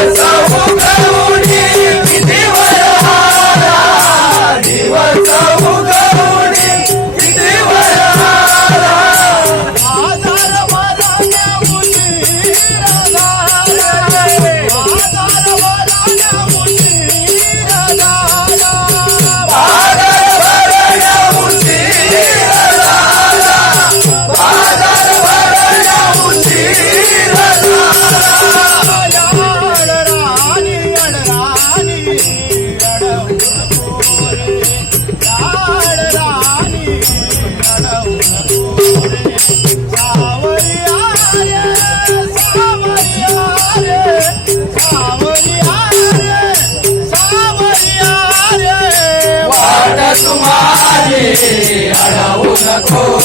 Yes. तुम्हारे अडवू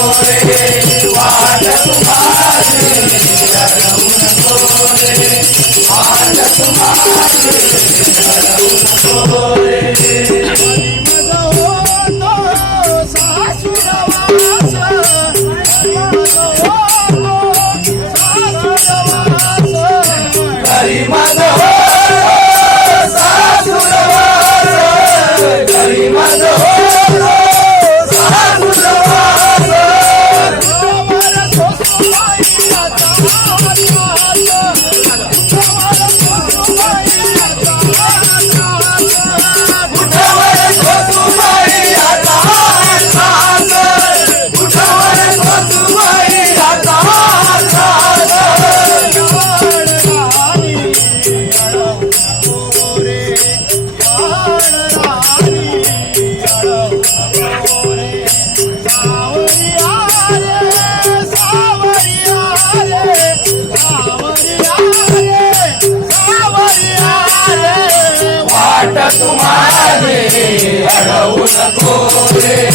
amore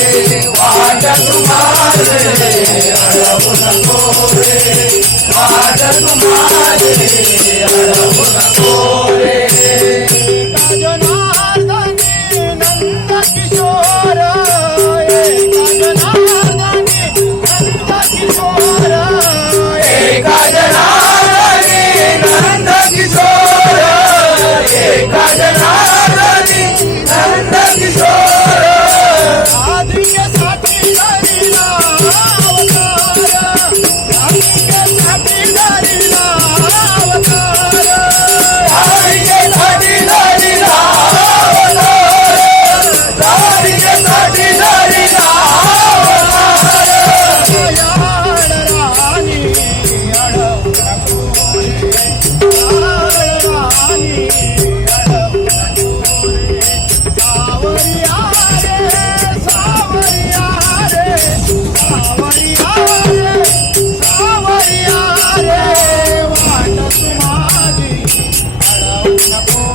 सावरिया